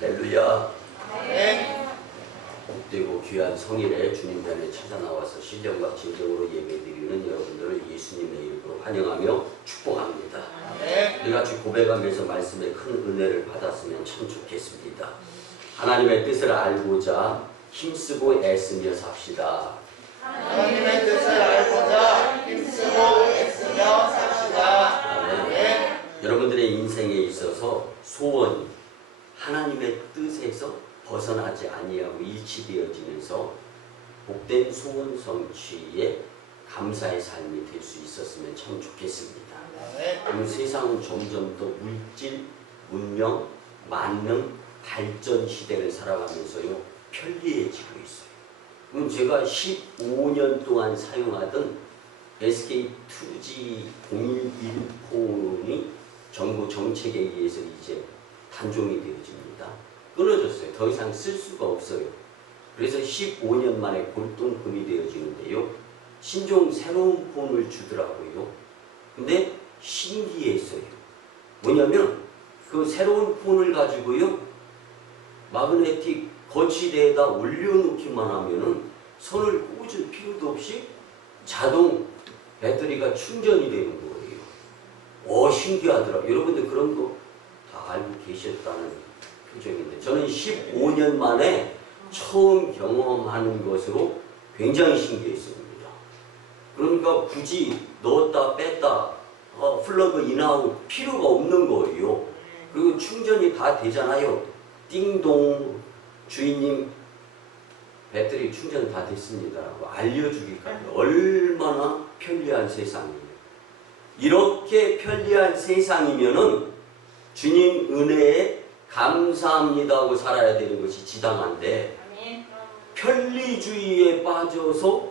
할렐루야. 복되고 귀한 성일에 주님 편에 찾아 나와서 신령과 진정으로 예배드리는 여러분들을 예수님의 이름으로 환영하며 축복합니다. 우리같이 고백하면서 말씀의 큰 은혜를 받았으면 참 좋겠습니다. 하나님의 뜻을 알고자 힘쓰고 애쓰며 삽시다. 하나님의 뜻을 알고자 힘쓰고 애쓰며 삽시다. 아멘. 여러분들의 인생에 있어서 소원이 하나님의 뜻에서 벗어나지 아니하고 일치되어지면서 복된 소원 성취에 감사의 삶이 될 수 있었으면 참 좋겠습니다. 오늘 세상은 점점 더 물질, 문명, 만능, 발전 시대를 살아가면서요 편리해지고 있어요. 그럼 제가 15년 동안 사용하던 SK2G 011폰이 정부 정책에 의해서 이제 단종이 되어집니다. 끊어졌어요. 더 이상 쓸 수가 없어요. 그래서 15년 만에 골동품이 되어지는데요. 신종 새로운 폰을 주더라고요. 근데 신기했어요. 뭐냐면 그 새로운 폰을 가지고요. 마그네틱 거치대에다 올려놓기만 하면은 손을 꽂을 필요도 없이 자동 배터리가 충전이 되는 거예요. 신기하더라고요. 여러분들 그런 거 다 알고 계셨다는 표정인데 저는 15년 만에 처음 경험하는 것으로 굉장히 신기했습니다. 그러니까 굳이 넣었다 뺐다 플러그 인아웃 필요가 없는 거예요. 그리고 충전이 다 되잖아요. 띵동 주인님 배터리 충전 다 됐습니다 라고 알려주기까지 얼마나 편리한 세상이에요. 이렇게 편리한 세상이면은 주님 은혜에 감사합니다 하고 살아야 되는 것이 지당한데 편리주의에 빠져서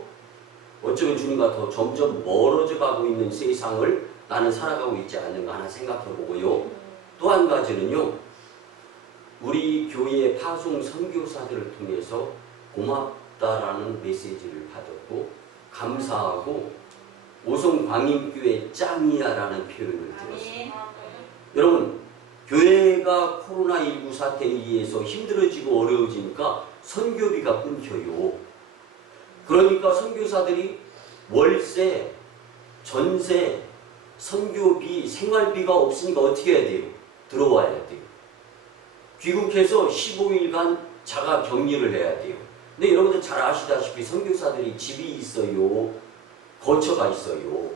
어쩌면 주님과 더 점점 멀어져 가고 있는 세상을 나는 살아가고 있지 않는가 하나 생각해 보고요. 또 한 가지는요. 우리 교회 파송 선교사들을 통해서 고맙다라는 메시지를 받았고 감사하고 오송 광인교회 짱이야라는 표현을 들었습니다. 여러분 교회가 코로나19 사태에 의해서 힘들어지고 어려워지니까 선교비가 끊겨요. 그러니까 선교사들이 월세, 전세, 선교비, 생활비가 없으니까 어떻게 해야 돼요? 들어와야 돼요. 귀국해서 15일간 자가 격리를 해야 돼요. 근데 여러분들 잘 아시다시피 선교사들이 집이 있어요. 거처가 있어요.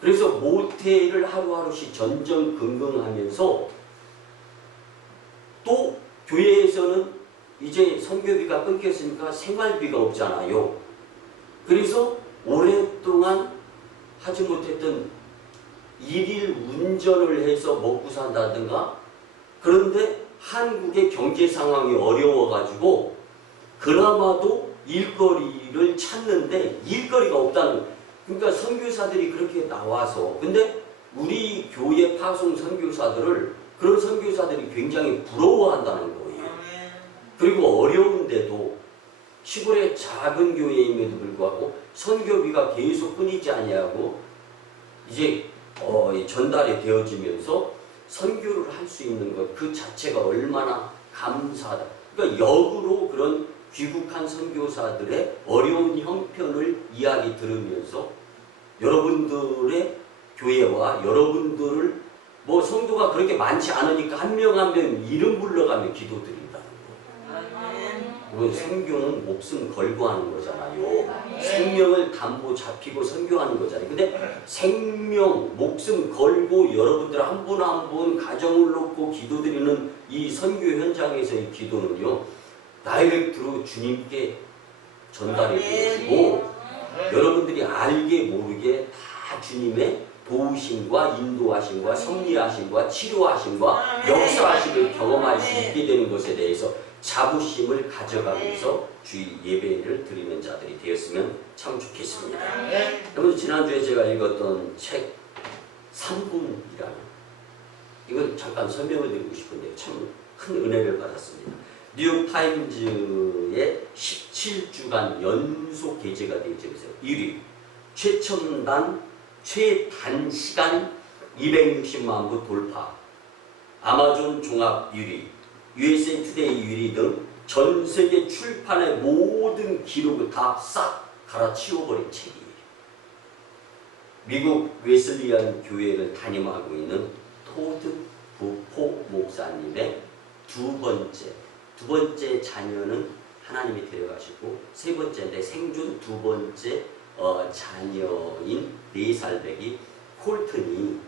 그래서 모텔을 하루하루씩 전전긍긍하면서 또 교회에서는 이제 선교비가 끊겼으니까 생활비가 없잖아요. 그래서 오랫동안 하지 못했던 일일 운전을 해서 먹고 산다든가 그런데 한국의 경제 상황이 어려워가지고 그나마도 일거리를 찾는데 일거리가 없다는 그러니까 선교사들이 그렇게 나와서 근데 우리 교회 파송 선교사들을 그런 선교사들이 굉장히 부러워한다는 거예요. 그리고 어려운데도 시골의 작은 교회임에도 불구하고 선교비가 계속 끊이지 아니하고 이제 전달이 되어지면서 선교를 할 수 있는 것 그 자체가 얼마나 감사하다. 그러니까 역으로 그런 귀국한 선교사들의 어려운 형편을 이야기 들으면서 여러분들의 교회와 여러분들을 뭐 성도가 그렇게 많지 않으니까 한 명 한 명 이름 불러가며 기도드린다는 거예요. 선교는 목숨 걸고 하는 거잖아요. 생명을 담보 잡히고 선교하는 거잖아요. 근데 생명, 목숨 걸고 여러분들 한 분 한 분 가정을 놓고 기도드리는 이 선교 현장에서의 기도는요. 다이렉트로 주님께 전달이 되어지고 여러분들이 알게 모르게 다 주님의 도우심과 인도하심과 섭리하심과 치료하심과 역사하심을 경험할 수 있게 되는 것에 대해서 자부심을 가져가면서 주의 예배를 드리는 자들이 되었으면 참 좋겠습니다. 여러분 지난주에 제가 읽었던 책 3분이라는 이걸 잠깐 설명을 드리고 싶은데 참 큰 은혜를 받았습니다. 뉴욕타임즈의 17주간 연속 게재가 되어지면서 1위 최첨단 최단시간 260만 부 돌파 아마존 종합 1위 USA 투데이 유리 등 전 세계 출판의 모든 기록을 다 싹 갈아치워버린 책이에요. 미국 웨슬리안 교회를 담임하고 있는 토드 부포 목사님의 두 번째 자녀는 하나님이 데려가시고 세 번째인데 생존 두 번째 자녀인 4살 배기 콜튼이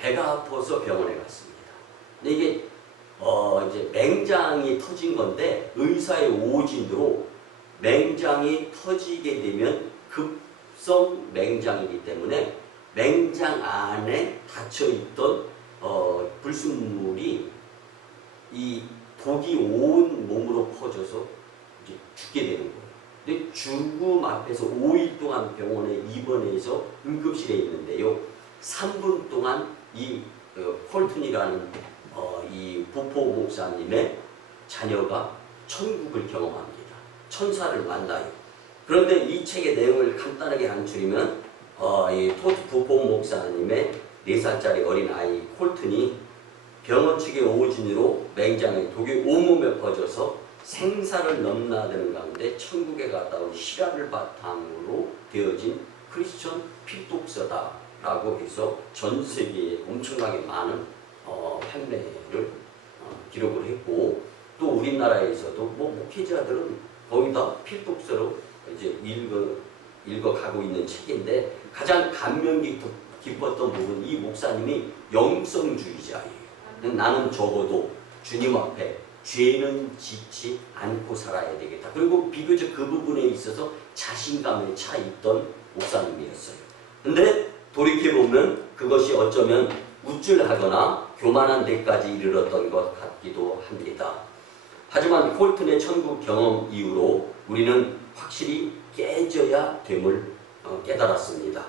배가 아파서 병원에 갔습니다. 근데 이게 이제 맹장이 터진 건데 의사의 오진으로 맹장이 터지게 되면 급성 맹장이기 때문에 맹장 안에 닫혀있던 불순물이 이 독이 온 몸으로 퍼져서 이제 죽게 되는 거예요. 근데 죽음 앞에서 5일 동안 병원에 입원해서 응급실에 있는데요. 3분 동안 이 콜튼이라는 이 부포 목사님의 자녀가 천국을 경험합니다. 천사를 만나요. 그런데 이 책의 내용을 간단하게 한줄이면 이 토드 부포 목사님의 4살짜리 어린 아이 콜튼이 병원 측의 오진으로 맹장에 독이 온몸에 퍼져서 생사를 넘나드는 가운데 천국에 갔다 온 실화를 바탕으로 되어진 크리스천 필독서다라고 해서 전 세계에 엄청나게 많은 판매를 기록을 했고, 또 우리나라에서도 목회자들은 거의 다 필독서로 이제 읽어가고 있는 책인데, 가장 감명 깊었던 부분, 이 목사님이 영성주의자예요. 나는 적어도 주님 앞에 죄는 짓지 않고 살아야 되겠다. 그리고 비교적 그 부분에 있어서 자신감에 차 있던 목사님이었어요. 근데 돌이켜보면 그것이 어쩌면 우쭐하거나 교만한 데까지 이르렀던 것 같기도 합니다. 하지만 콜튼의 천국 경험 이후로 우리는 확실히 깨져야 됨을 깨달았습니다.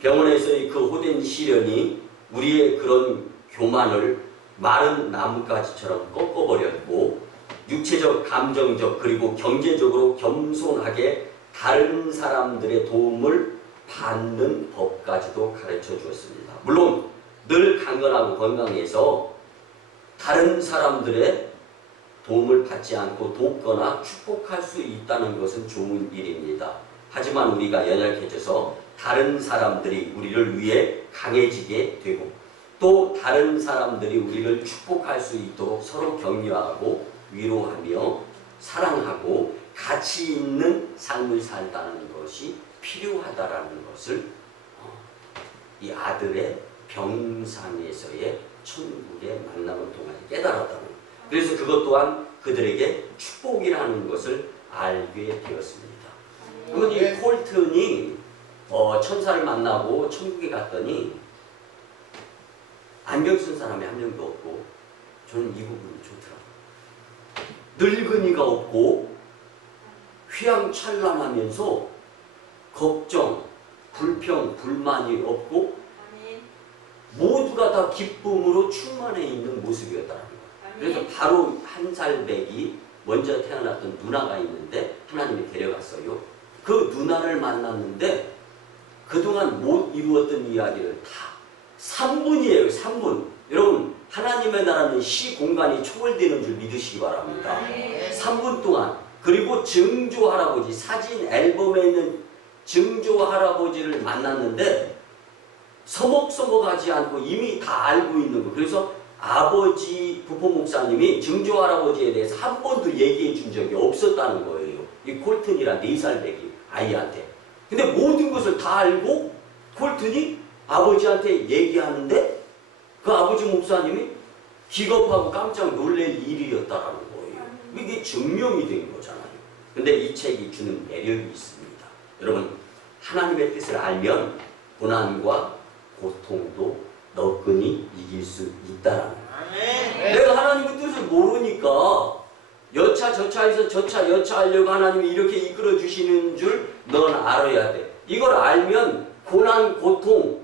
병원에서의 그 호된 시련이 우리의 그런 교만을 마른 나뭇가지처럼 꺾어버렸고, 육체적, 감정적, 그리고 경제적으로 겸손하게 다른 사람들의 도움을 받는 법까지도 가르쳐 주었습니다. 물론 늘 강건하고 건강해서 다른 사람들의 도움을 받지 않고 돕거나 축복할 수 있다는 것은 좋은 일입니다. 하지만 우리가 연약해져서 다른 사람들이 우리를 위해 강해지게 되고, 또 다른 사람들이 우리를 축복할 수 있도록 서로 격려하고 위로하며 사랑하고 가치 있는 삶을 살다는 것이 필요하다라는 것을 이 아들의 병상에서의 천국의 만남을 통해 깨달았다는 거예요. 그래서 그것 또한 그들에게 축복이라는 것을 알게 되었습니다. 그러면 이 콜튼이 천사를 만나고 천국에 갔더니 안경 쓴 사람이 한 명도 없고, 저는 이 부분이 좋더라고요. 늙은이가 없고 휘황찬란하면서 걱정, 불평, 불만이 없고 모두가 다 기쁨으로 충만해 있는 모습이었다는 거예요. 그래서 바로 1살 배기 먼저 태어났던 누나가 있는데 하나님이 데려갔어요. 그 누나를 만났는데 그동안 못 이루었던 이야기를 다 3분이에요. 3분. 여러분, 하나님의 나라는 시공간이 초월되는 줄 믿으시기 바랍니다. 3분 동안. 그리고 증조 할아버지, 사진 앨범에 있는 증조 할아버지를 만났는데 서먹서먹하지 않고 이미 다 알고 있는 거. 그래서 아버지 부포 목사님이 증조 할아버지에 대해서 한 번도 얘기해 준 적이 없었다는 거예요. 이 콜튼이란 4살 배기 아이한테. 근데 모든 것을 다 알고 콜튼이 아버지한테 얘기하는데 그 아버지 목사님이 기겁하고 깜짝 놀랄 일이었다라는 거예요. 이게 증명이 된 거잖아요. 근데 이 책이 주는 매력이 있습니다. 여러분, 하나님의 뜻을 알면 고난과 고통도 너끈히 이길 수 있다라는 거예요. 내가 하나님의 뜻을 모르니까 여차저차해서 저차 여차하려고 하나님이 이렇게 이끌어 주시는 줄 넌 알아야 돼. 이걸 알면 고난, 고통,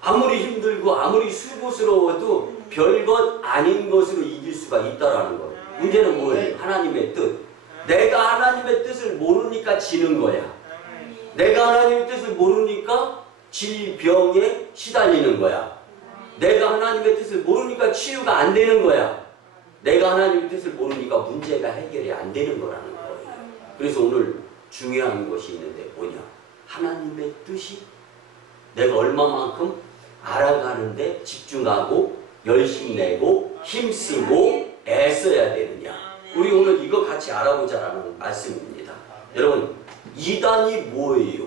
아무리 힘들고 아무리 수고스러워도 별것 아닌 것으로 이길 수가 있다라는 거예요. 문제는 뭐예요? 하나님의 뜻. 내가 하나님의 뜻을 모르니까 지는 거야. 내가 하나님의 뜻을 모르니까 질병에 시달리는 거야. 내가 하나님의 뜻을 모르니까 치유가 안 되는 거야. 내가 하나님의 뜻을 모르니까 문제가 해결이 안 되는 거라는 거예요. 그래서 오늘 중요한 것이 있는데 뭐냐? 하나님의 뜻이 내가 얼마만큼 알아가는데 집중하고 열심히 내고 힘쓰고 애써야 되느냐. 우리 오늘 이거 같이 알아보자라는 말씀입니다. 여러분, 이단이 뭐예요?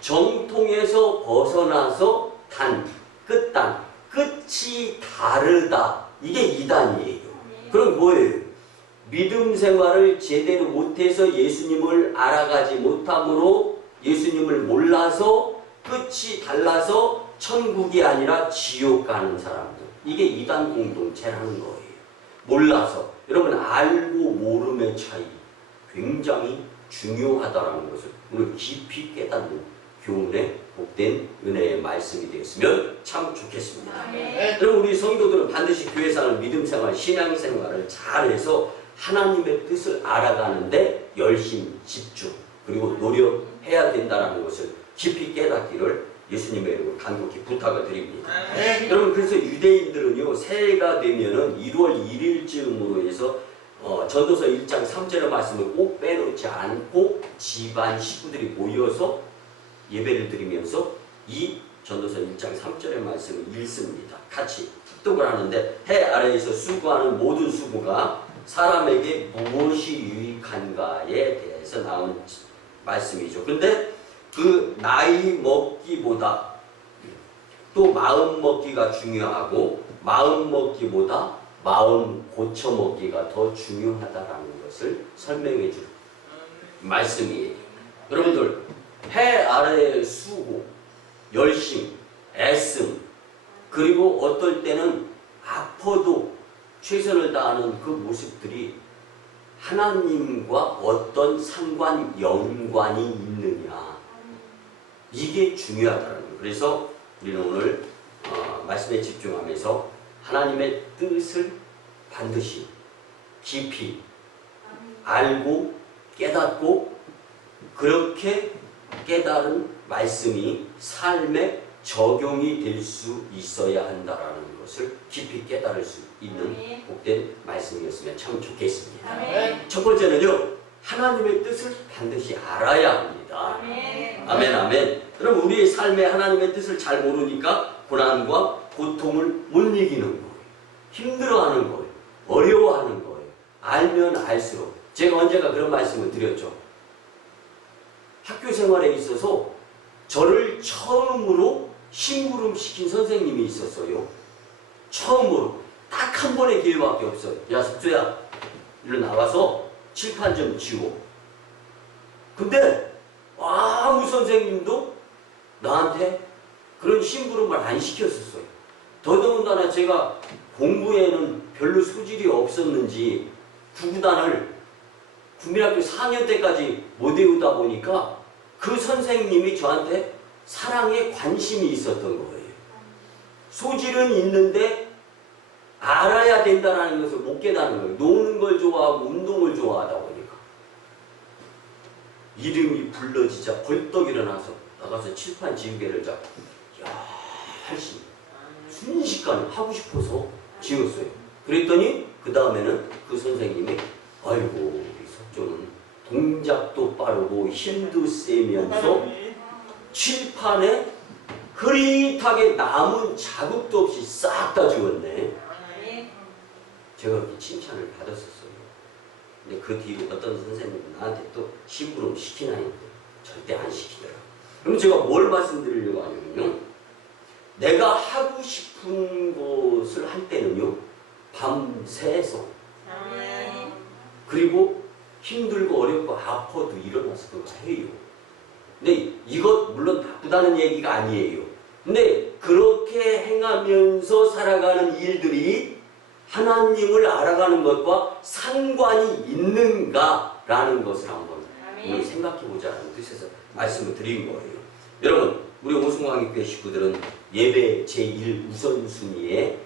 정통에서 벗어나서 끝단, 끝이 다르다. 이게 이단이에요. 그럼 뭐예요? 믿음 생활을 제대로 못해서 예수님을 알아가지 못함으로 예수님을 몰라서 끝이 달라서 천국이 아니라 지옥 가는 사람들. 이게 이단 공동체라는 거예요. 몰라서. 여러분, 알고 모름의 차이 굉장히 중요하다는 것을 오늘 깊이 깨닫는 교훈의 복된 은혜의 말씀이 되었으면 참 좋겠습니다. 여러분, 우리 성도들은 반드시 교회생활, 믿음생활, 신앙생활을 잘해서 하나님의 뜻을 알아가는데 열심, 집중, 그리고 노력해야 된다는 것을 깊이 깨닫기를 예수님의 이름으로 간곡히 부탁을 드립니다. 여러분, 그래서 유대인들은요, 새해가 되면은 1월 1일쯤으로 해서 전도서 1장 3절의 말씀을 꼭 빼놓지 않고 집안 식구들이 모여서 예배를 드리면서 이 전도서 1장 3절의 말씀을 읽습니다. 같이 습득을 하는데, 해 아래에서 수고하는 모든 수고가 사람에게 무엇이 유익한가에 대해서 나온 말씀이죠. 근데 그 나이 먹기보다 또 마음 먹기가 중요하고, 마음 먹기보다 마음 고쳐 먹기가 더 중요하다라는 것을 설명해 줄 말씀이에요. 여러분들, 해 아래의 수고, 열심, 애씀, 그리고 어떨 때는 아파도 최선을 다하는 그 모습들이 하나님과 어떤 상관, 연관이 있느냐, 이게 중요하다는 거예요. 그래서 우리는 오늘 말씀에 집중하면서 하나님의 뜻을 반드시 깊이 알고 깨닫고, 그렇게 깨달은 말씀이 삶에 적용이 될 수 있어야 한다는 것을 깊이 깨달을 수 있는 복된 말씀이었으면 참 좋겠습니다. 첫 번째는요, 하나님의 뜻을 반드시 알아야 합니다. 아멘, 아멘. 그럼 우리의 삶에 하나님의 뜻을 잘 모르니까 고난과 고통을 못 이기는 거예요. 힘들어하는 거예요. 어려워하는 거예요. 알면 알수록. 제가 언젠가 그런 말씀을 드렸죠. 학교 생활에 있어서 저를 처음으로 심부름 시킨 선생님이 있었어요. 처음으로. 딱 한 번의 기회밖에 없어요. 야, 석주야, 일로 나와서 칠판 좀 지워. 근데 아무 선생님도 나한테 그런 심부름을 안 시켰었어요. 더더군다나 제가 공부에는 별로 소질이 없었는지 구구단을 국민학교 4학년 때까지 못 외우다 보니까 그 선생님이 저한테 사랑에 관심이 있었던 거예요. 소질은 있는데 알아야 된다는 것을 못 깨닫는 거예요. 노는 걸 좋아하고 운동을 좋아하다 보니까. 이름이 불러지자 벌떡 일어나서 나가서 칠판 지우개를 잡고 열심히 순식간에 하고 싶어서 지웠어요. 그랬더니 그 다음에는 그 선생님이 아이고, 우리 석조는 동작도 빠르고 힘도 세면서 칠판에 흐릿하게 남은 자국도 없이 싹 다 지웠네. 제가 그렇게 칭찬을 받았었어요. 근데 그 뒤로 어떤 선생님은 나한테 또 심부름 시키나 했는데 절대 안 시키더라. 그럼 제가 뭘 말씀드리려고 하냐면요, 내가 하고 싶은 것을 할 때는요, 밤새서, 그리고 힘들고 어렵고 아파도 일어나서 그거 해요. 근데 이것 물론 나쁘다는 얘기가 아니에요. 근데 그렇게 행하면서 살아가는 일들이 하나님을 알아가는 것과 상관이 있는가라는 것을 한번 오늘 생각해보자는 뜻에서 말씀을 드린 거예요. 여러분, 우리 오승광교회 식구들은 예배 제1우선순위의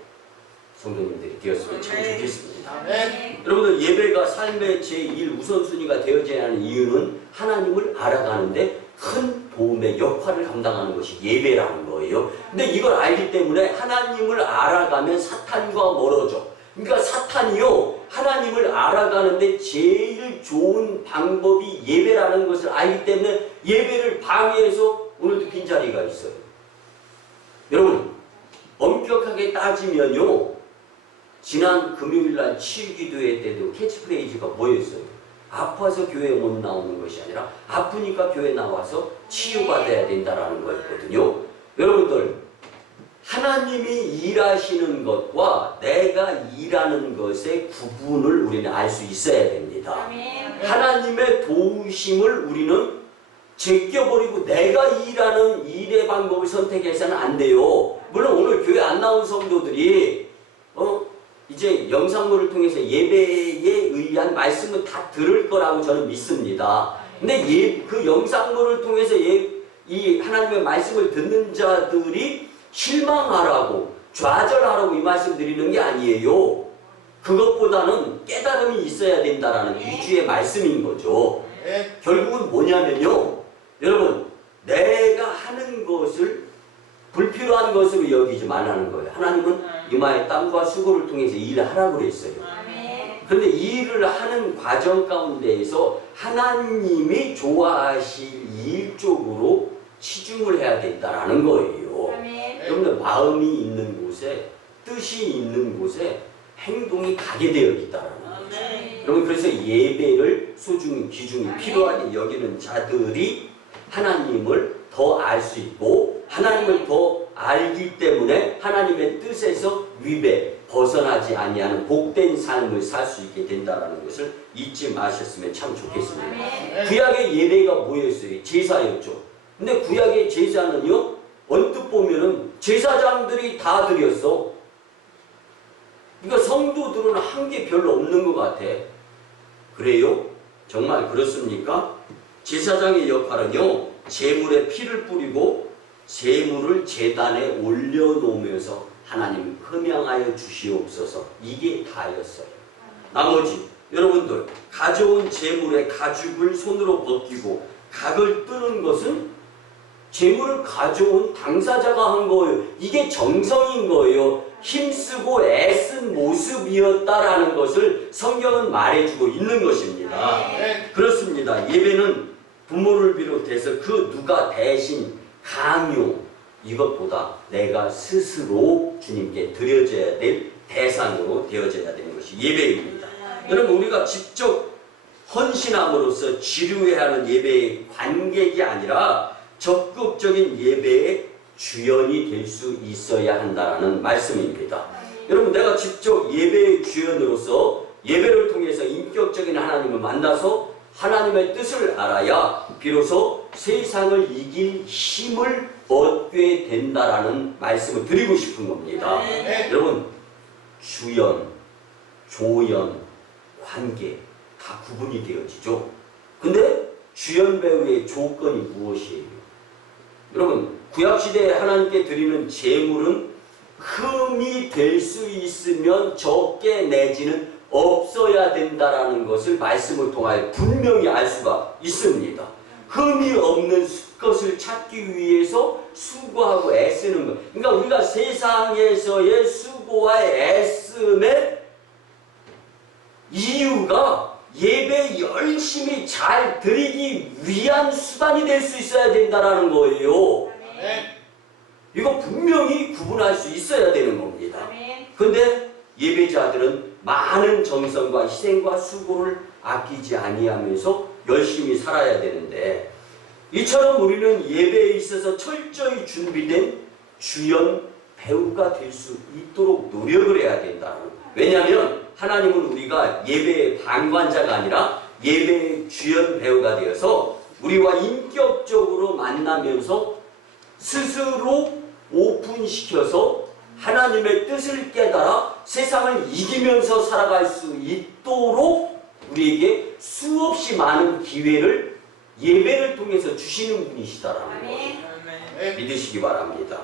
성도님들이 되었으면 참 좋겠습니다. 여러분들, 예배가 삶의 제1우선순위가 되어져야 하는 이유는 하나님을 알아가는데 큰 도움의 역할을 감당하는 것이 예배라는 거예요. 거예요. 근데 이걸 알기 때문에 하나님을 알아가면 사탄과 멀어져. 그러니까 사탄이요, 하나님을 알아가는데 제일 좋은 방법이 예배라는 것을 알기 때문에 예배를 방해해서 오늘도 빈자리가 있어요. 여러분, 엄격하게 따지면요, 지난 금요일날 치유기도회 때도 캐치프레이즈가 뭐였어요? 아파서 교회에 못 나오는 것이 아니라 아프니까 교회 나와서 치유받아야 된다는 거였거든요. 여러분들, 하나님이 일하시는 것과 내가 일하는 것의 구분을 우리는 알 수 있어야 됩니다. 하나님의 도우심을 우리는 제껴버리고 내가 일하는 일의 방법을 선택해서는 안 돼요. 물론 오늘 교회 안 나온 성도들이 이제 영상물을 통해서 예배에 의한 말씀은 다 들을 거라고 저는 믿습니다. 근데 그 영상물을 통해서 이 하나님의 말씀을 듣는 자들이 실망하라고 좌절하라고 이 말씀 드리는 게 아니에요. 그것보다는 깨달음이 있어야 된다라는 위주의 말씀인 거죠. 결국은 뭐냐면요, 여러분, 내가 하는 것을 불필요한 것으로 여기지 말라는 거예요. 하나님은 이마에 땀과 수고를 통해서 일을 하라고 그랬어요. 그런데 이 일을 하는 과정 가운데에서 하나님이 좋아하실 일 쪽으로 치중을 해야 된다라는 거예요. 여러분들, 마음이 있는 곳에, 뜻이 있는 곳에 행동이 가게 되어 있다라는 거죠. 여러분, 그래서 예배를 소중히 귀중히 필요하게 여기는 자들이 하나님을 더 알 수 있고, 하나님을 더 알기 때문에 하나님의 뜻에서 위배, 벗어나지 아니하는 복된 삶을 살 수 있게 된다는 것을 잊지 마셨으면 참 좋겠습니다. 구약의 예배가 뭐였어요? 제사였죠. 근데 구약의 제사는요, 언뜻 보면은 제사장들이 다 드렸어. 그러니까 성도들은 한 게 별로 없는 것 같아. 그래요? 정말 그렇습니까? 제사장의 역할은요, 제물에 피를 뿌리고 제물을 제단에 올려놓으면서 하나님 흠양하여 주시옵소서, 이게 다였어요. 나머지 여러분들, 가져온 제물의 가죽을 손으로 벗기고 각을 뜨는 것은 제물을 가져온 당사자가 한 거예요. 이게 정성인 거예요. 힘쓰고 애쓴 모습이었다라는 것을 성경은 말해주고 있는 것입니다. 그렇습니다. 예배는 부모를 비롯해서 그 누가 대신 강요, 이것보다 내가 스스로 주님께 드려져야 될 대상으로 되어져야 되는 것이 예배입니다. 여러분, 우리가 직접 헌신함으로써 지류해야 하는 예배의 관객이 아니라 적극적인 예배의 주연이 될 수 있어야 한다는 말씀입니다. 여러분, 내가 직접 예배의 주연으로서 예배를 통해서 인격적인 하나님을 만나서 하나님의 뜻을 알아야 비로소 세상을 이길 힘을 얻게 된다라는 말씀을 드리고 싶은 겁니다. 여러분, 주연, 조연, 관계 다 구분이 되어지죠. 근데 주연 배우의 조건이 무엇이에요? 여러분, 구약시대에 하나님께 드리는 제물은 흠이 될 수 있으면 적게 내지는 없어야 된다라는 것을 말씀을 통하여 분명히 알 수가 있습니다. 흠이 없는 것을 찾기 위해서 수고하고 애쓰는 것. 그러니까 우리가 세상에서의 수고와 애씀의 이유가 예배 열심히 잘 드리기 위한 수단이 될 수 있어야 된다는 거예요. 이거 분명히 구분할 수 있어야 되는 겁니다. 그런데 예배자들은 많은 정성과 희생과 수고를 아끼지 아니하면서 열심히 살아야 되는데, 이처럼 우리는 예배에 있어서 철저히 준비된 주연 배우가 될 수 있도록 노력을 해야 된다는 거예요. 왜냐하면 하나님은 우리가 예배의 방관자가 아니라 예배의 주연 배우가 되어서 우리와 인격적으로 만나면서 스스로 오픈시켜서 하나님의 뜻을 깨달아 세상을 이기면서 살아갈 수 있도록 우리에게 수없이 많은 기회를 예배를 통해서 주시는 분이시다라는 것을 믿으시기 바랍니다.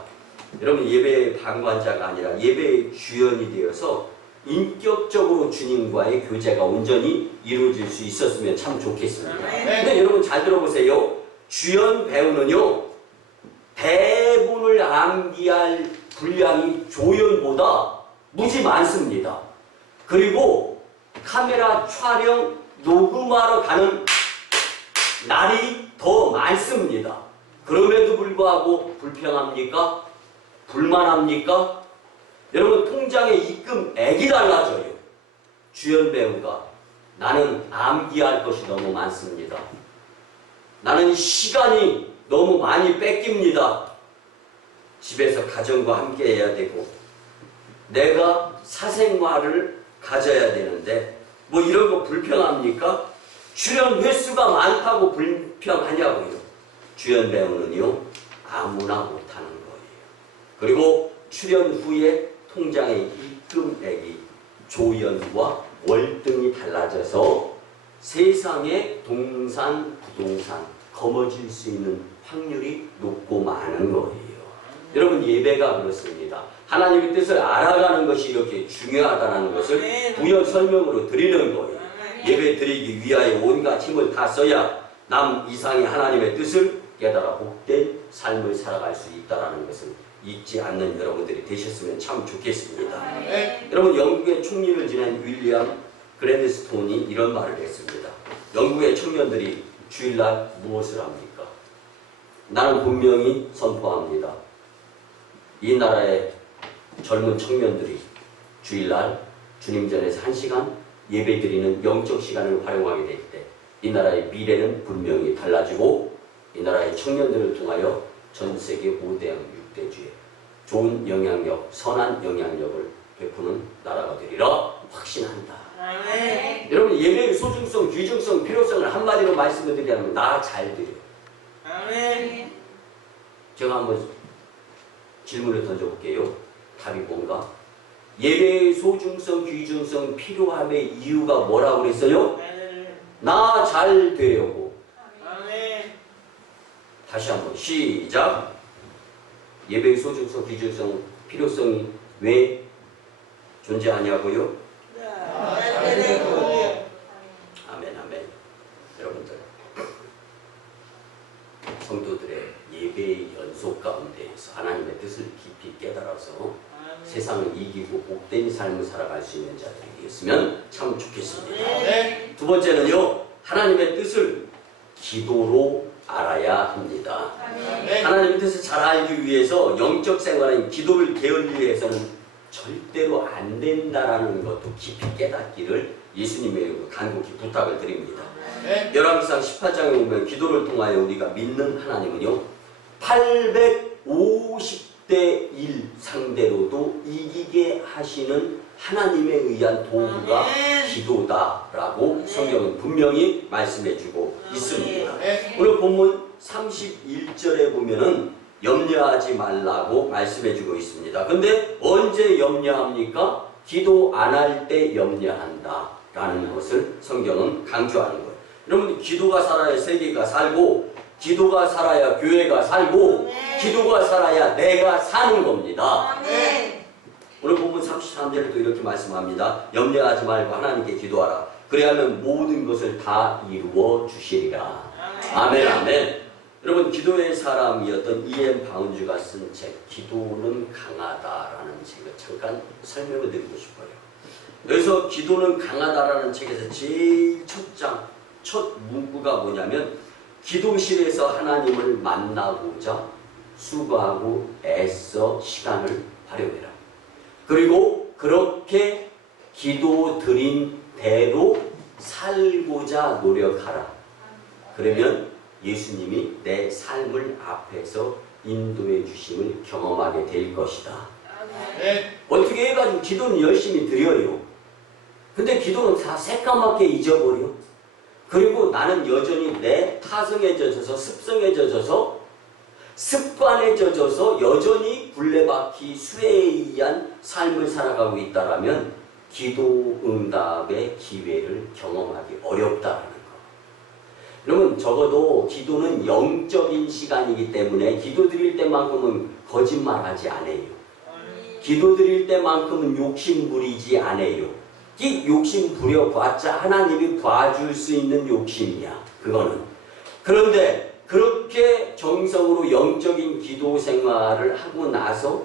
여러분, 예배의 방관자가 아니라 예배의 주연이 되어서 인격적으로 주님과의 교제가 온전히 이루어질 수 있었으면 참 좋겠습니다. 근데 여러분 잘 들어보세요. 주연 배우는요, 대본을 암기할 분량이 조연보다 무지 많습니다. 그리고 카메라 촬영, 녹음하러 가는 날이 더 많습니다. 그럼에도 불구하고 불평합니까? 불만합니까? 여러분, 통장에 입금액이 달라져요. 주연 배우가 나는 암기할 것이 너무 많습니다. 나는 시간이 너무 많이 뺏깁니다. 집에서 가정과 함께 해야 되고 내가 사생활을 가져야 되는데 뭐 이런 거 불평합니까? 출연 횟수가 많다고 불평하냐고요. 주연 배우는요 아무나 못하는 거예요. 그리고 출연 후에 통장의 입금액이 조연과 월등히 달라져서 세상의 동산, 부동산 거머쥘 수 있는 확률이 높고 많은 거예요. 여러분, 예배가 그렇습니다. 하나님의 뜻을 알아가는 것이 이렇게 중요하다는 것을 부연 설명으로 드리는 거예요. 예배 드리기 위하여 온갖 힘을 다 써야 남 이상의 하나님의 뜻을 깨달아 복된 삶을 살아갈 수 있다는 것을 잊지 않는 여러분들이 되셨으면 참 좋겠습니다. 여러분, 영국의 총리를 지낸 윌리엄 그랜드스톤이 이런 말을 했습니다. 영국의 청년들이 주일날 무엇을 합니까? 나는 분명히 선포합니다. 이 나라의 젊은 청년들이 주일날 주님 전에서 1시간 예배드리는 영적 시간을 활용하게 될 때 이 나라의 미래는 분명히 달라지고 이 나라의 청년들을 통하여 전 세계 5대양 6대주에 좋은 영향력, 선한 영향력을 베푸는 나라가 되리라 확신한다. 여러분, 예배의 소중성, 귀중성, 필요성을 한마디로 말씀을 드리자면 나 잘 드려. 제가 한번 질문을 던져볼게요. 답이 뭔가? 예배의 소중성, 귀중성, 필요함의 이유가 뭐라고 그랬어요? 나 잘 되려고. 다시 한번 시작. 예배의 소중성, 귀중성, 필요성이 왜 존재하냐고요? 아멘, 아멘. 여러분들, 성도들의 예배의 연속 가운데에서 하나님의 뜻을 깊이 깨달아서 세상을 이기고 복된 삶을 살아갈 수 있는 자들이 되었으면 참 좋겠습니다. 두 번째는요, 하나님의 뜻을 기도로 알아야 합니다. 하나님의 뜻을 잘 알기 위해서 영적 생활인 기도를 게을리해서는 절대로 안 된다라는 것도 깊이 깨닫기를 예수님의 간곡히 부탁을 드립니다. 열왕기상 18장에 보면 기도를 통하여 우리가 믿는 하나님은요 850대 1 상대로도 이기게 하시는 하나님에 의한 도구가 기도다라고 성경은 분명히 말씀해주고 있습니다. 오늘 본문 31절에 보면은 염려하지 말라고 말씀해주고 있습니다. 근데 언제 염려합니까? 기도 안 할 때 염려한다 라는 것을 성경은 강조하는 거예요. 여러분, 기도가 살아야 세계가 살고 기도가 살아야 교회가 살고 기도가 살아야 내가 사는 겁니다. 오늘 본문 33절에도 이렇게 말씀합니다. 염려하지 말고 하나님께 기도하라. 그래야만 모든 것을 다 이루어 주시리라. 아멘, 아멘. 여러분, 기도의 사람이었던 E.M. 바운즈가 쓴 책 기도는 강하다라는 책을 잠깐 설명을 드리고 싶어요. 여기서 기도는 강하다라는 책에서 제일 첫 문구가 뭐냐면 기도실에서 하나님을 만나고자 수고하고 애써 시간을 활용해라. 그리고 그렇게 기도 드린 대로 살고자 노력하라. 그러면 예수님이 내 삶을 앞에서 인도해 주심을 경험하게 될 것이다. 어떻게 해가지고 기도는 열심히 드려요. 근데 기도는 다 새까맣게 잊어버려. 그리고 나는 여전히 내 타성에 젖어서 습성에 젖어서 습관에 젖어서 여전히 굴레바퀴 수레에 의한 삶을 살아가고 있다라면 기도 응답의 기회를 경험하기 어렵다라는 거. 여러분, 적어도 기도는 영적인 시간이기 때문에 기도 드릴 때만큼은 거짓말하지 않아요. 기도 드릴 때만큼은 욕심 부리지 않아요. 이 욕심 부려봤자 하나님이 봐줄 수 있는 욕심이야. 그거는. 그런데 그렇게 정성으로 영적인 기도 생활을 하고 나서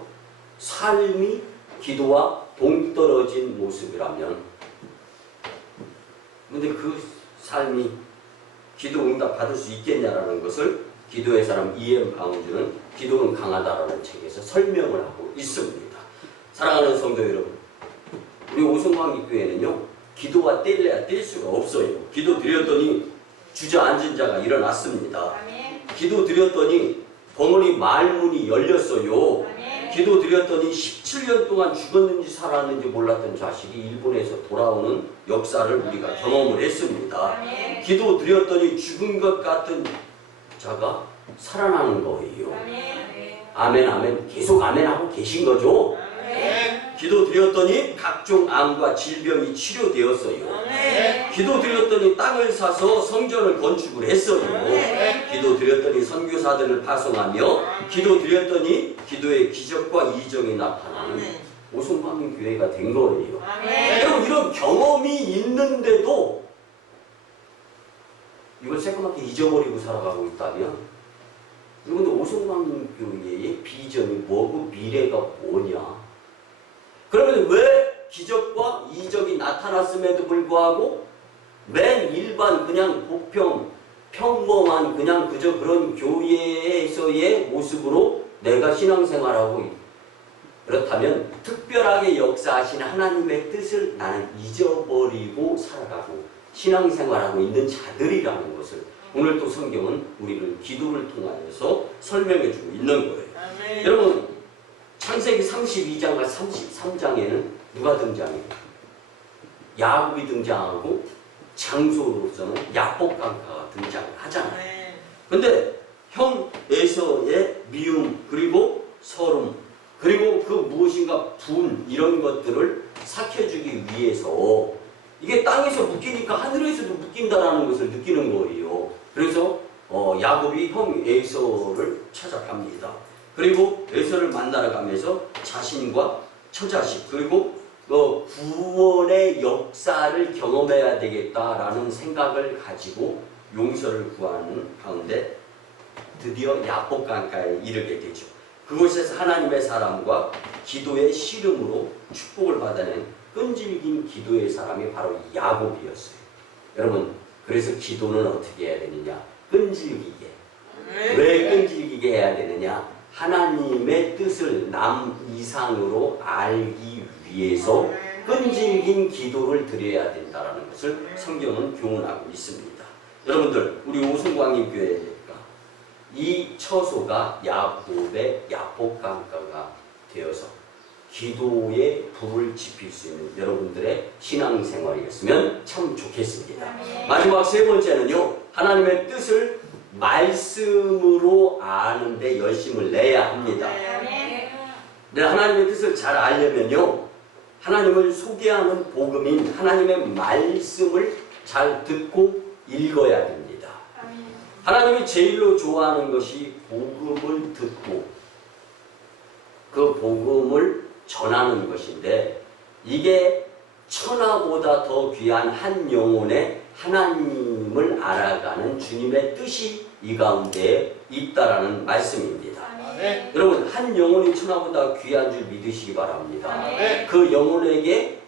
삶이 기도와 동떨어진 모습이라면, 근데 그 삶이 기도 응답 받을 수 있겠냐라는 것을 기도의 사람 E.M. 바운드는 기도는 강하다라는 책에서 설명을 하고 있습니다. 사랑하는 성도 여러분, 우리 오송광기교회는요, 기도가 뗄래야 뗄 수가 없어요. 기도 드렸더니 주저앉은 자가 일어났습니다. 기도 드렸더니 벙어리 말문이 열렸어요. 기도 드렸더니 17년 동안 죽었는지 살았는지 몰랐던 자식이 일본에서 돌아오는 역사를 우리가 경험을 했습니다. 기도 드렸더니 죽은 것 같은 자가 살아나는 거예요. 아멘, 아멘. 계속 아멘하고 계신 거죠? 기도 드렸더니 각종 암과 질병이 치료되었어요. 기도 드렸더니 땅을 사서 성전을 건축을 했어요. 기도 드렸더니 선교사들을 파송하며, 기도 드렸더니 기도의 기적과 이적이 나타나는 오송광민 교회가 된 거예요. 여러분, 이런 경험이 있는데도 이걸 새까맣게 잊어버리고 살아가고 있다면, 여러분들 오송광민 교회의 비전이 뭐고 미래가 뭐냐? 그러면 왜 기적과 이적이 나타났음에도 불구하고 맨 일반 그냥 보편 평범한 그냥 그저 그런 교회에서의 모습으로 내가 신앙생활하고 있다. 그렇다면 특별하게 역사하신 하나님의 뜻을 나는 잊어버리고 살아가고 신앙생활하고 있는 자들이라는 것을 오늘 또 성경은 우리를 기도를 통하여서 설명해주고 있는 거예요. 여러분, 창세기 32장과 33장에는 누가 등장해요? 야곱이 등장하고 장소로서는 야복강가가 등장하잖아요. 근데 형 에서의 미움, 그리고 서름, 그리고 그 무엇인가 분, 이런 것들을 삭혀주기 위해서 이게 땅에서 묶이니까 하늘에서도 묶인다라는 것을 느끼는 거예요. 그래서 야곱이 형 에서를 찾아갑니다. 그리고 에서를 만나러 가면서 자신과 처자식, 그리고 구원의 역사를 경험해야 되겠다라는 생각을 가지고 용서를 구하는 가운데 드디어 야복강가에 이르게 되죠. 그곳에서 하나님의 사람과 기도의 씨름으로 축복을 받아낸 끈질긴 기도의 사람이 바로 야곱이었어요. 여러분, 그래서 기도는 어떻게 해야 되느냐? 끈질기게. 왜 끈질기게 해야 되느냐? 하나님의 뜻을 남 이상으로 알기 위해서 끈질긴 기도를 드려야 된다는 것을 성경은 교훈하고 있습니다. 여러분들, 우리 오송광림교회가 이 처소가 야곱의 야복강가가 되어서 기도에 불을 지필 수 있는 여러분들의 신앙생활이었으면 참 좋겠습니다. 마지막 세 번째는요, 하나님의 뜻을 말씀으로 아는데 열심을 내야 합니다. 근데 하나님의 뜻을 잘 알려면요, 하나님을 소개하는 복음인 하나님의 말씀을 잘 듣고 읽어야 됩니다. 하나님이 제일로 좋아하는 것이 복음을 듣고 그 복음을 전하는 것인데, 이게 천하보다 더 귀한 한 영혼의 하나님을 알아가는 주님의 뜻이 이 가운데 있다라는 말씀입니다. 여러분, 한 영혼이 천하보다 귀한 줄 믿으시기 바랍니다. 그 영혼에게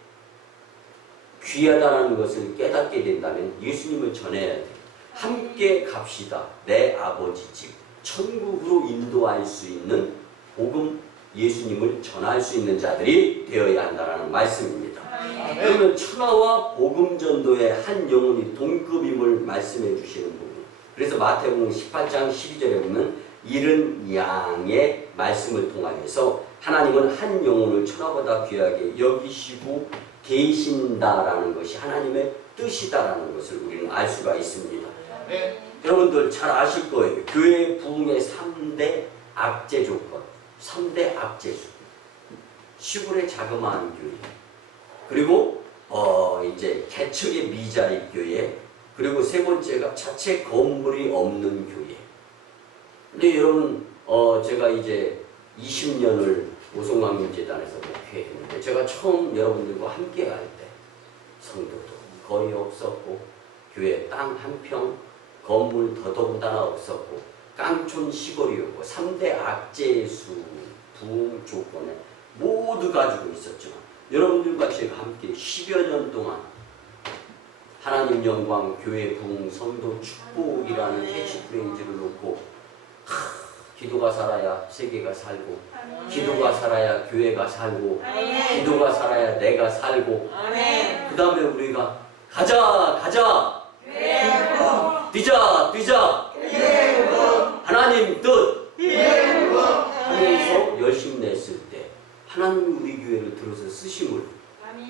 귀하다는 것을 깨닫게 된다면 예수님을 전해야 돼요. 함께 갑시다. 내 아버지 집 천국으로 인도할 수 있는 복음, 예수님을 전할 수 있는 자들이 되어야 한다는 말씀입니다. 그러면 천하와 복음 전도의 한 영혼이 동급임을 말씀해 주시는 부분. 그래서 마태복음 18장 12절에 보면 이른 양의 말씀을 통하여서 하나님은 한 영혼을 천하보다 귀하게 여기시고 계신다라는 것이 하나님의 뜻이다라는 것을 우리는 알 수가 있습니다. 여러분들 잘 아실 거예요. 교회 부흥의 3대 악재 조건, 3대 악재수. 시골의 자그마한 교회, 그리고 이제 개척의 미자립 교회, 그리고 세 번째가 자체 건물이 없는 교회. 근데 여러분, 제가 이제 20년을 오송광림재단에서 목회했는데, 제가 처음 여러분들과 함께 할 때 성도도 거의 없었고, 교회 땅 한 평 건물 더더군다나 없었고 깡촌 시골이었고 3대 악재수 부흥 조건에 모두 가지고 있었지만 여러분들과 제가 함께 10여 년 동안 하나님 영광, 교회 부흥, 성도 축복이라는 캐치프레이즈를 놓고 기도가 살아야 세계가 살고 기도가 살아야 교회가 살고 기도가 살아야 내가 살고 그 다음에 우리가 가자 뛰자 하나님 뜻 하면서 열심히 냈을 때 하나님이 우리 교회를 들어서 쓰심을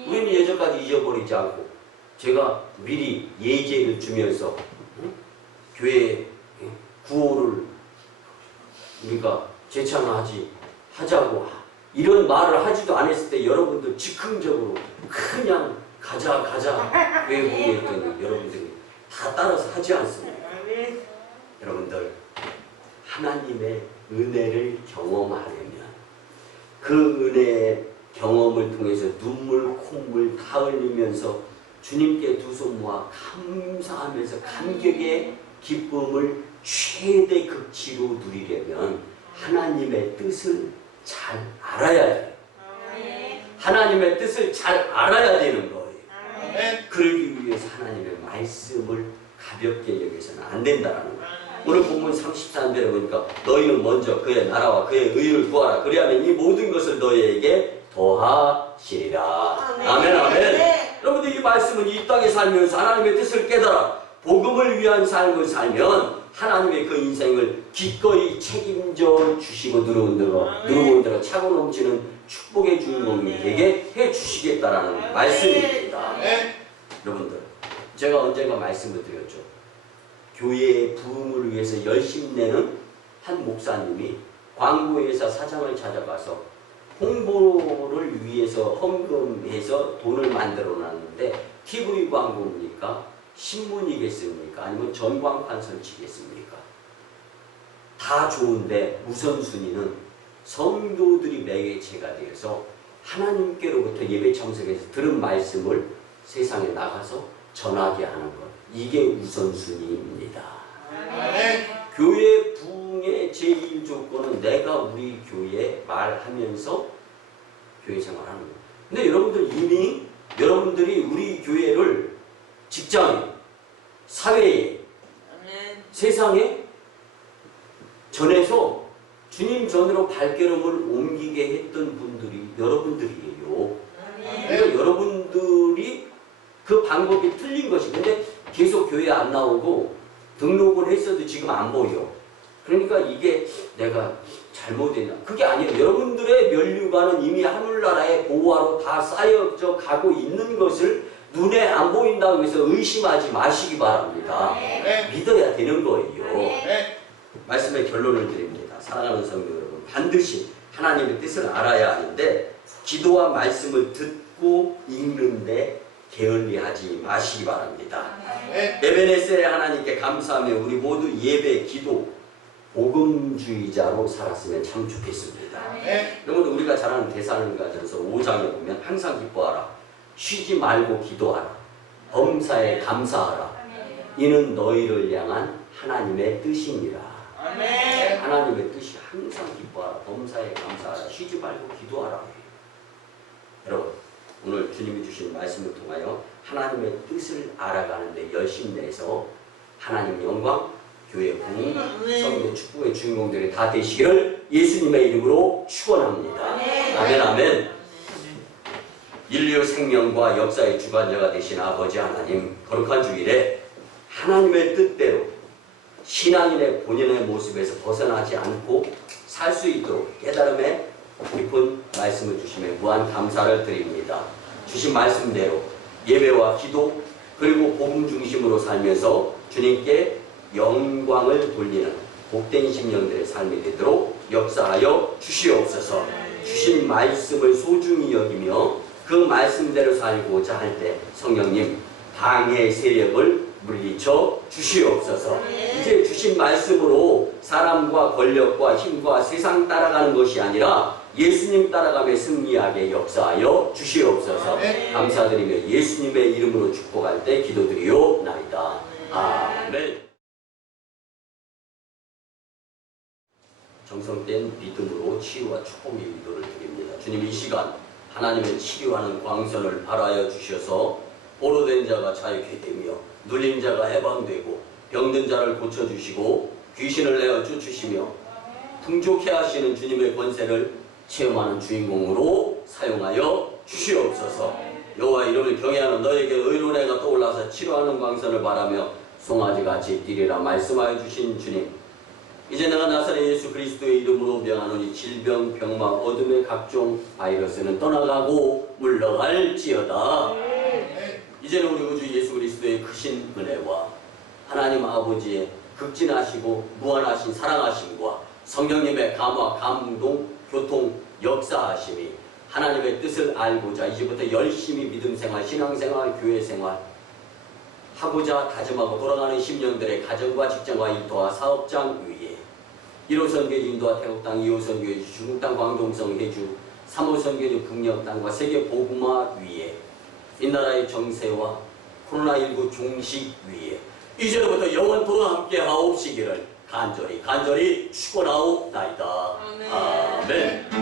우리는 예전까지 잊어버리지 않고 제가 미리 예제를 주면서 교회 구호를 우리가 하자고 이런 말을 하지도 않았을 때 여러분들 즉흥적으로 그냥 가자 교회 구호했더니 여러분들이 다 따라서 하지 않습니다. 여러분들 하나님의 은혜를 경험하려면 그 은혜의 경험을 통해서 눈물 콧물 다 흘리면서 주님께 두 손 모아 감사하면서 감격의 기쁨을 최대 극치로 누리려면 하나님의 뜻을 잘 알아야 돼요. 하나님의 뜻을 잘 알아야 되는 거예요. 그러기 위해서 하나님의 말씀을 가볍게 여기서는 안 된다는 거예요. 오늘 본문 33절에 보니까 너희는 먼저 그의 나라와 그의 의를 구하라. 그리하면 이 모든 것을 너희에게 더하시리라. 아멘. 여러분들 이 말씀은 이 땅에 살면서 하나님의 뜻을 깨달아 복음을 위한 삶을 살면 하나님의 그 인생을 기꺼이 책임져 주시고 누르고 들어 차고 넘치는 축복의 주인공이 되게 해주시겠다라는 말씀입니다. 여러분들 제가 언젠가 말씀을 드렸죠. 교회의 부흥을 위해서 열심히 내는 한 목사님이 광고회사 사장을 찾아가서 홍보를 위해서 헌금해서 돈을 만들어 놨는데 TV 광고입니까? 신문이겠습니까? 아니면 전광판 설치겠습니까? 다 좋은데 우선순위는 성도들이 매개체가 되어서 하나님께로부터 예배 참석해서 들은 말씀을 세상에 나가서 전하게 하는 것. 이게 우선순위입니다. 교회 부흥의 제1 조건은 내가 우리 교회에 말하면서 교회 생활하는 거예요. 근데 여러분들 이미 여러분들이 우리 교회를 직장에, 사회에, 세상에 전해서 주님 전으로 발걸음을 옮기게 했던 분들이 여러분들이에요. 그러니까 여러분들이 그 방법이 틀린 것이 근데 계속 교회 안 나오고 등록을 했어도 지금 안 보여. 그러니까 이게 내가 잘못했나. 그게 아니에요. 여러분들의 면류관은 이미 하늘나라의 보화로 다 쌓여져 가고 있는 것을 눈에 안 보인다고 해서 의심하지 마시기 바랍니다. 믿어야 되는 거예요. 말씀의 결론을 드립니다. 사랑하는 성도 여러분, 반드시 하나님의 뜻을 알아야 하는데 기도와 말씀을 듣고 읽는데 게을리하지 마시기 바랍니다. 에베네셀의 하나님께 감사하며 우리 모두 예배, 기도, 복음주의자로 살았으면 참 좋겠습니다. 여러분 우리가 잘 아는 데살로니가전서 5장에 보면 항상 기뻐하라, 쉬지 말고 기도하라, 범사에 감사하라, 이는 너희를 향한 하나님의 뜻이니라. 하나님의 뜻이 항상 기뻐하라, 범사에 감사하라, 쉬지 말고 기도하라. 여러분 오늘 주님이 주신 말씀을 통하여 하나님의 뜻을 알아가는데 열심히 내서 하나님 영광, 교회 부흥, 성도 축복의 주인공들이 다 되시기를 예수님의 이름으로 축원합니다. 아멘. 인류 생명과 역사의 주관자가 되신 아버지 하나님, 거룩한 주일에 하나님의 뜻대로 신앙인의 본연의 모습에서 벗어나지 않고 살 수 있도록 깨달음의 깊은 말씀을 주시며 무한 감사를 드립니다. 주신 말씀대로 예배와 기도 그리고 복음 중심으로 살면서 주님께 영광을 돌리는 복된 심령들의 삶이 되도록 역사하여 주시옵소서. 주신 말씀을 소중히 여기며 그 말씀대로 살고자 할 때 성령님 방해 세력을 물리쳐 주시옵소서. 이제 주신 말씀으로 사람과 권력과 힘과 세상 따라가는 것이 아니라 예수님 따라가며 승리하게 역사하여 주시옵소서. 감사드리며 예수님의 이름으로 축복할 때 기도드리옵나이다. 아멘. 정성된 믿음으로 치유와 축복의 기도를 드립니다. 주님, 이 시간 하나님의 치료하는 광선을 발하여 주셔서 보로된 자가 자유케 되며 눌린 자가 해방되고 병든 자를 고쳐주시고 귀신을 내어 쫓으시며 풍족해 하시는 주님의 권세를 체험하는 주인공으로 사용하여 주시옵소서. 여호와 이름을 경외하는 너에게 의로운 해가 떠올라서 치료하는 광선을 바라며 송아지같이 뛰리라 말씀하여 주신 주님, 이제 내가 나사렛 예수 그리스도의 이름으로 명하노니 질병, 병막, 어둠의 각종 바이러스는 떠나가고 물러갈지어다. 이제는 우리 구주 예수 그리스도의 크신 은혜와 하나님 아버지의 극진하시고 무한하신 사랑하심과 성령님의 감화, 감동, 교통, 역사하심이 하나님의 뜻을 알고자 이제부터 열심히 믿음생활, 신앙생활, 교회생활 하고자 다짐하고 돌아가는 심령들의 가정과 직장과 일터와 사업장 위에 1호 선교지 인도와 태국 땅, 2호 선교지 중국 땅, 광동성 해주, 3호 선교지 북녘 땅과 세계 복음화 위에 이 나라의 정세와 코로나19 종식 위에 이제부터 영원토록 함께 하옵시기를 간절히 축원하옵나이다. 아멘.